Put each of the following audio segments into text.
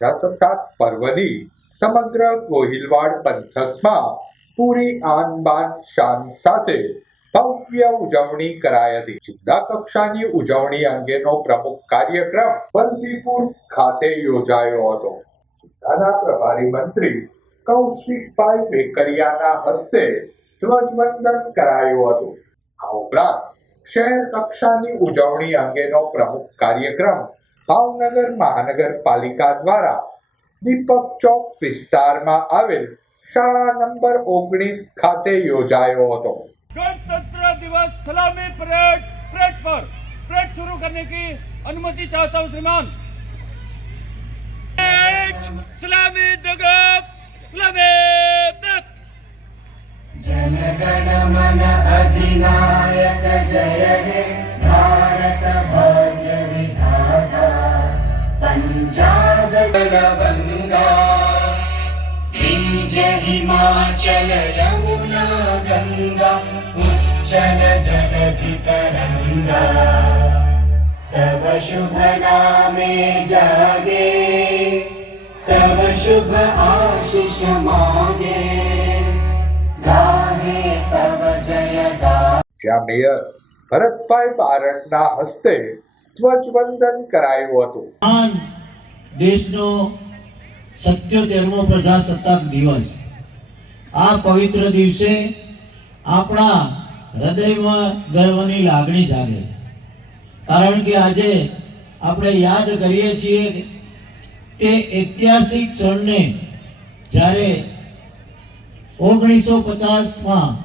પ્રજાસત્તાક પર્વની સમગ્ર ગોહિલવાડ પંથકમાં પૂરી આન બાન શાન સાથે ભવ્ય ઉજવણી કરાઈ હતી. જિલ્લા કક્ષાની ઉજવણી અંગેનો પ્રમુખ કાર્યક્રમ બંદીપુર ખાતે યોજાયો હતો. જિલ્લાના પ્રભારી મંત્રી કૌશિકભાઈ વેકરિયાના હસ્તે ધ્વજવંદન કરાયું હતું. આ ઉપરાંત શહેર કક્ષાની ઉજવણી અંગેનો પ્રમુખ કાર્યક્રમ ભાવનગર મહાનગરપાલિકા દ્વારા દીપક ચોક વિસ્તારમાં આવેલ શાળા નંબર ઓગણીસ ખાતે યોજાયો હતો गणतंत्र दिवस सलामी परेड परेड पर परेड शुरू करने की अनुमति चाहता हूं श्रीमान सलामी दगब सलामी दग जनगणमन अधिनायक जय हे भारत पञ्जाब बङ्गा विन्ध्य हिमाचल यमुना गङ्गा उच्चल जगति तरङ्गा तव शुभ नामे जागे तव शुभ आशिष मागे गाहे तव जय गा જ્યાં મેયર ભરતભાઈ બારડના હસ્તે ધ્વજવંદન કરાયું હતું મહાન દેશનો સત્યોતેરમો પ્રજાસત્તાક દિવસ. આ પવિત્ર દિવસે આપણા હૃદયમાં ગર્વની લાગણી જાગે. કારણ કે આજે આપણે યાદ કરીએ છીએ કે ઐતિહાસિક ક્ષણને જ્યારે ઓગણીસો પચાસમાં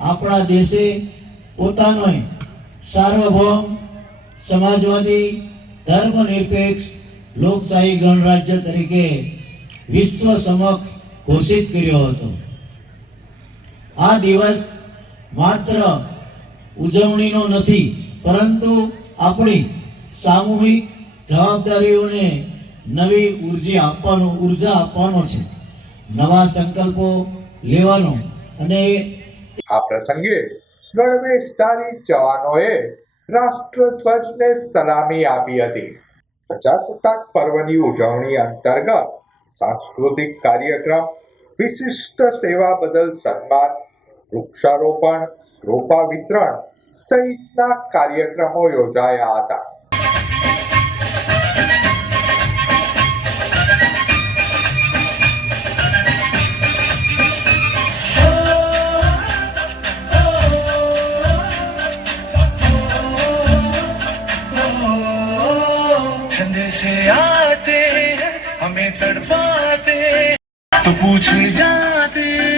આપણા દેશે પોતાનો સાર્વભૌમ સમાજવાદી ધર્મનિરપેક્ષ લોકશાહી ગણરાજ્ય તરીકે વિશ્વ સમક્ષ ઘોષિત કર્યો હતો. આ દિવસ માત્ર ઉજવણીનો નથી, પરંતુ આપણી સામૂહિક જવાબદારીઓને નવી ઊર્જા આપવાનો ઊર્જા આપવાનો છે. નવા સંકલ્પો લેવાનો અને આ પ્રસંગે ગણવેશધારી જવાનોએ રાષ્ટ્રધ્વજને સલામી આપી હતી. પ્રજાસત્તાક પર્વની ઉજવણી અંતર્ગત સાંસ્કૃતિક કાર્યક્રમ, વિશિષ્ટ સેવા બદલ સન્માન, વૃક્ષારોપણ, રોપા વિતરણ સહિતના કાર્યક્રમો યોજાયા હતા. तड़पाते तो पूछे जाते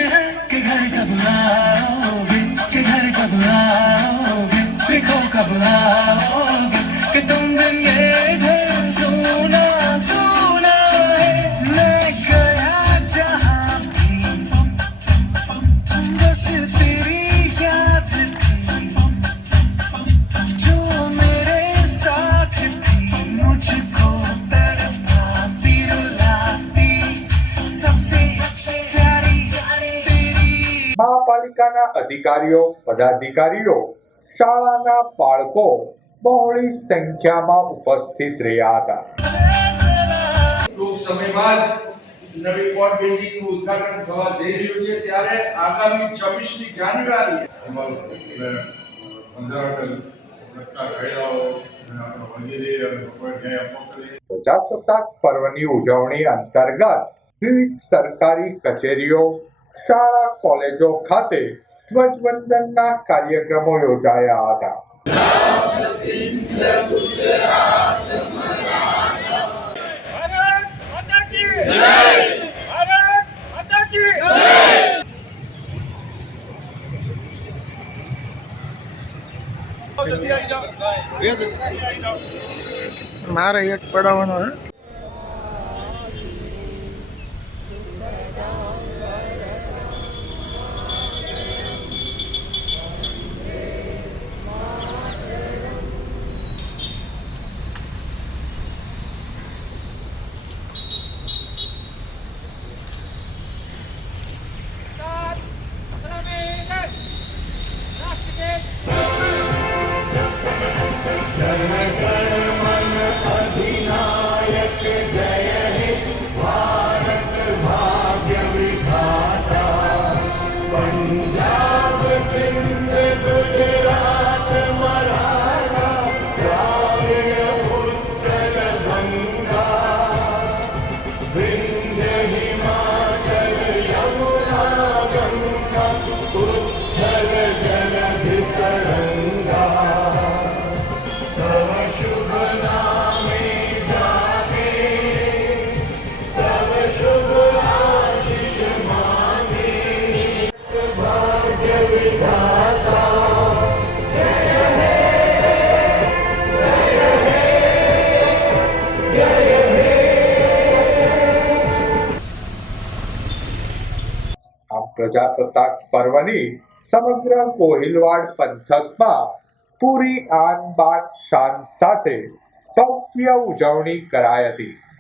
મહાપાલિકાના અધિકારીઓ પદાધિકારીઓ શાળાના બાળકો બહોળી સંખ્યામાં ઉપસ્થિત રહ્યા હતા. ટૂંક સમયમાં જ નવી કોર્ટ બિલ્ડિંગનું ઉદ્ઘાટન થવા જઈ રહ્યું છે. ત્યારે આગામી છવ્વીસમી જાન્યુઆરી પ્રજાસત્તાક પર્વની ઉજવણી અંતર્ગત વિવિધ સરકારી કચેરીઓ શાળા કોલેજો ખાતે ધ્વજવંદનના કાર્યક્રમો યોજાયા હતા. મારે એક પડાવવાનો પ્રજાસત્તાક પર્વની સમગ્ર કોહિલવાડ પંથકમાં પૂરી આન બાન શાન સાથે ભવ્ય ઉજવણી કરાઈ હતી.